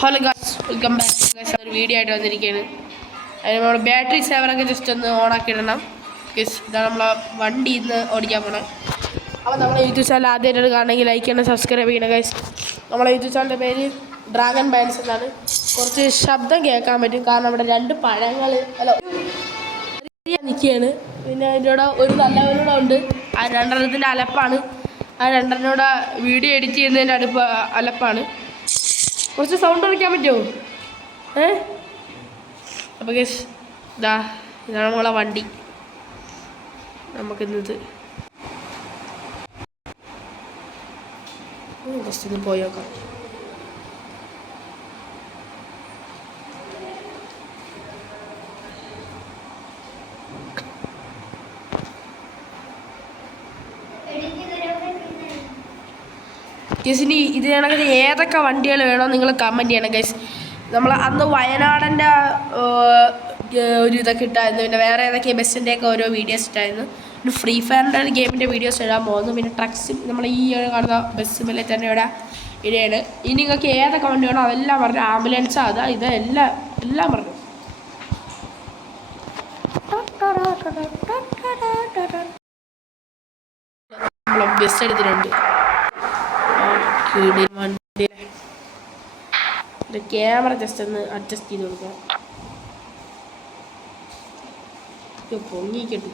Hello guys, welcome back. ഒരു video ആയിട്ട് വന്നിരിക്കുകയാണ്. അതിന് നമ്മൾ ബാറ്ററി സേവറൊക്കെ ജസ്റ്റ് ഒന്ന് ഓണാക്കി ഇടണം. ഇതാണ് നമ്മളെ വണ്ടി ഇന്ന് ഓടിക്കാൻ പോകണം. അപ്പോൾ നമ്മളെ യൂട്യൂബ് ചാനൽ ആദ്യമായിട്ട് കാണണമെങ്കിൽ ലൈക്ക് ചെയ്യണം, സബ്സ്ക്രൈബ് ചെയ്യണം ഗൈസ്. നമ്മളെ യൂട്യൂബ് ചാനലിൻ്റെ പേര് ഡ്രാഗൺ ബാൻഡ്സ് എന്നാണ്. കുറച്ച് ശബ്ദം കേൾക്കാൻ പറ്റും, കാരണം ഇവിടെ രണ്ട് പഴങ്ങൾ നിൽക്കുകയാണ്. പിന്നെ അതിൻ്റെ കൂടെ ഒരു നല്ലവനൂടെ ഉണ്ട്. ആ രണ്ടെണ്ണത്തിൻ്റെ അലപ്പാണ്. ആ രണ്ടെണ്ണൂടെ വീഡിയോ എഡിറ്റ് ചെയ്യുന്നതിൻ്റെ അലപ്പാണ്. കുറച്ച് സൗണ്ട് കുറയ്ക്കാൻ പറ്റുമോ? അപ്പോൾ ഗൈസ് ഇതാണ് നമ്മളെ വണ്ടി. നമുക്കിന്നത് ജസ്റ്റ് ഒന്ന് പോയി നോക്കാം. ഗൈസിന് ഇത് കണക്കിന് ഏതൊക്കെ വണ്ടികൾ വേണോ നിങ്ങൾ കമൻറ്റ് ചെയ്യണം ഗൈസ്. നമ്മൾ അന്ന് വയനാടിൻ്റെ ഒരു ഇതൊക്കെ ഇട്ടായിരുന്നു. പിന്നെ വേറെ ഏതൊക്കെ ബസ്സിൻ്റെയൊക്കെ ഓരോ വീഡിയോസ് ഇട്ടായിരുന്നു. പിന്നെ ഫ്രീ ഫയറിൻ്റെ ഗെയിമിൻ്റെ വീഡിയോസ് ഇടാൻ പോകുന്നു. പിന്നെ ട്രക്സ് നമ്മൾ ഈ കാണുന്ന ബസ് മേലെ തന്നെ ഇവിടെ ഇടയാണ്. ഇനി നിങ്ങൾക്ക് ഏതൊക്കെ വണ്ടി വേണോ അതെല്ലാം പറഞ്ഞു. ആംബുലൻസ് അതാ ഇത് എല്ലാം പറഞ്ഞു. നമ്മൾ ബസ് എടുത്തിട്ടുണ്ട്. വണ്ടി ക്യാമറ ജസ്റ്റ് ഒന്ന് അഡ്ജസ്റ്റ് ചെയ്ത് കൊടുക്കാം. പൊങ്ങിക്കട്ടു.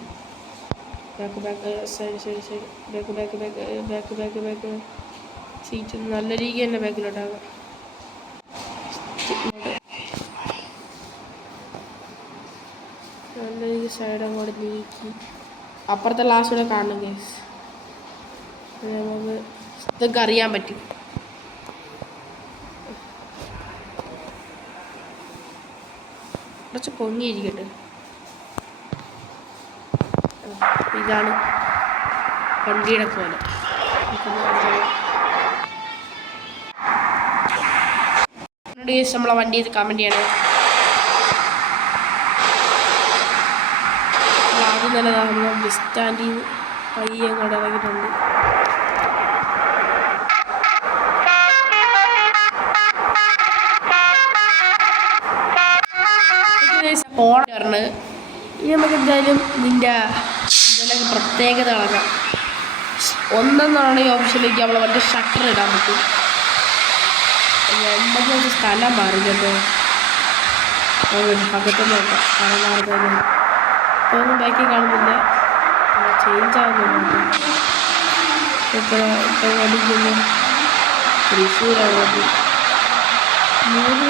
ബാക്ക് സീറ്റ് നല്ല രീതി തന്നെ ബാക്കിലോട്ടാകാം. നല്ല രീതി സൈഡ് അങ്ങോട്ട് നീക്കി അപ്പുറത്തെ ഗ്ലാസ് കൂടെ കാണണം ഗൈസ്. നമുക്ക് ഇതൊക്കെ അറിയാൻ പറ്റും. കുറച്ച് പൊങ്ങിയിരിക്കട്ടെ. ഇതാണ് വണ്ടിയുടെ പോലെ. നമ്മളെ വണ്ടി ഇത് കമൻറ്റ് ചെയ്യണം. ആദ്യം തന്നെ നമ്മൾ ബസ് സ്റ്റാൻഡിൽ നിന്ന് പയ്യെ അങ്ങോട്ട് ഇറങ്ങിയിട്ടുണ്ട്. ഫോൺ പറഞ്ഞ് ഇനി നമുക്ക് എന്തായാലും ഇതിൻ്റെ ഇതിലൊക്കെ പ്രത്യേകത കളഞ്ഞാൽ ഒന്നെന്നാണ് ഈ ഓപ്ഷനിലേക്ക് നമ്മളെ വണ്ടി ഷട്ടർ ഇടാൻ പറ്റും. എന്തെങ്കിലും സ്ഥലം മാറി കേട്ടോ. അകത്തൊന്നും നോക്കാം. കാണാൻ ഇതൊന്നും ബാക്കിൽ കാണുന്നില്ല. ചേഞ്ച് ആകുന്നുണ്ട്. ഇപ്പം അടിക്കുന്നു. തൃശ്ശൂരാണ് വണ്ടി. 3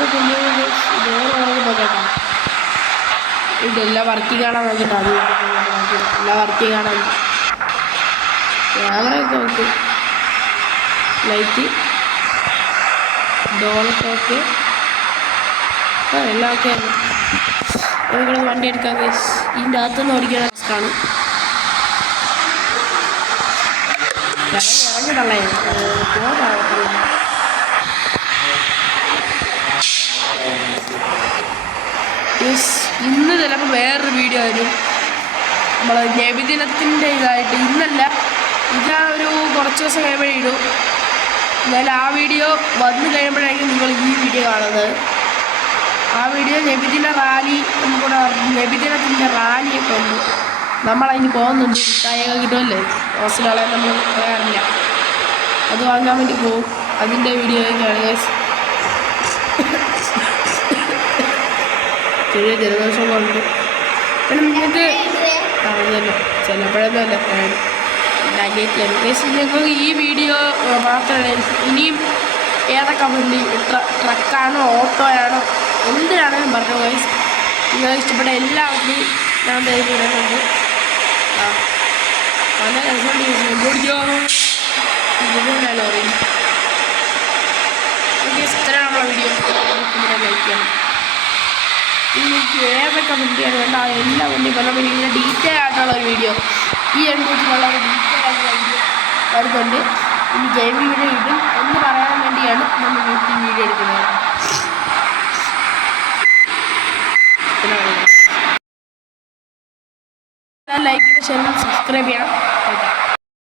നോക്കാം. ഇതെല്ലാം വർക്കിംഗ് കാണാൻ നോക്കിയിട്ട് അത് എല്ലാം വർക്കിംഗ് കാണാൻ. ക്യാമറയൊക്കെ നോക്ക്. ലൈറ്റ് ഡോളൊക്കെ ഓക്കെ. എല്ലാം ഓക്കെ ആണ്. ഇവിടെ വണ്ടി എടുക്കാൻ ഗൈസ്. ഇതിൻ്റെ അകത്തുനിന്ന് ഓടിക്കാൻ റിസ്ക്കാണ്. ഇറങ്ങി തള്ളേ പോകാവത്തില്ല. ഇന്ന് ചിലപ്പോൾ വേറൊരു വീഡിയോ വരും. നമ്മൾ നബിദിനത്തിൻ്റെ ഇതായിട്ട് ഇന്നല്ല, ഇതാ ഒരു കുറച്ച് ദിവസം കഴിയുമ്പോഴേ ഇടും. എന്നാലും ആ വീഡിയോ വന്നു കഴിയുമ്പോഴായിരിക്കും നിങ്ങൾ ഈ വീഡിയോ കാണുന്നത്. ആ വീഡിയോ നബിദിന റാലി, നമുക്കിവിടെ നബിദിനത്തിൻ്റെ റാലിയൊക്കെ ഉണ്ട്. നമ്മളതിന് പോകുന്നുണ്ട്. മിഠായിയൊക്കെ കിട്ടുമല്ലേ, ഹോസ്റ്റലുകളെ നമ്മൾ പറയാറില്ല. അത് വാങ്ങാൻ വേണ്ടി പോകും. അതിൻ്റെ വീഡിയോയൊക്കെയാണ് ഗൈസ്. ചെറിയ ജലദോഷം കൊണ്ട് പിന്നെ നിങ്ങൾക്ക് അതല്ല ചിലപ്പോഴൊന്നും അല്ല അനിയത്തിയാണ് ഗൈസ്. ഞങ്ങൾക്ക് ഈ വീഡിയോ മാത്രമല്ല, ഇനിയും ഏതൊക്കെ വണ്ടി ട്രക്കാണോ ഓട്ടോയാണോ എന്തിനാണെങ്കിലും പറഞ്ഞു ഗൈസ്. നിങ്ങൾക്ക് ഇഷ്ടപ്പെട്ട എല്ലാ വണ്ടിയും ഞാൻ ഇടുന്നുണ്ട്. പല രസമുണ്ട് ഓടിക്കോ. ഇതിനാണല്ലോ അറിയും. ഇത്രയാണ് നമ്മളെ വീഡിയോ. ലൈക്ക് ചെയ്യണം. എനിക്ക് ഏതൊക്കെ വണ്ടിയാണ് വേണ്ട എല്ലാ വണ്ടിയും പറഞ്ഞാൽ ഇങ്ങനെ ഡീറ്റെയിൽ ആയിട്ടുള്ള ഒരു വീഡിയോ, ഈ എൻഗേജിലുള്ള ഒരു ഡീറ്റെയിൽ ആയിട്ടുള്ള വീഡിയോ വരുന്നുണ്ട്. ഇനി ഗെയിം വീഡിയോ ഇടും എന്ന് പറയാൻ വേണ്ടിയാണ് ഞാൻ നിങ്ങൾക്ക് ഈ വീഡിയോ എടുക്കുന്നത്. ലൈക്ക് ചെയ്ത് ഷെയർ സബ്സ്ക്രൈബ് ചെയ്യണം.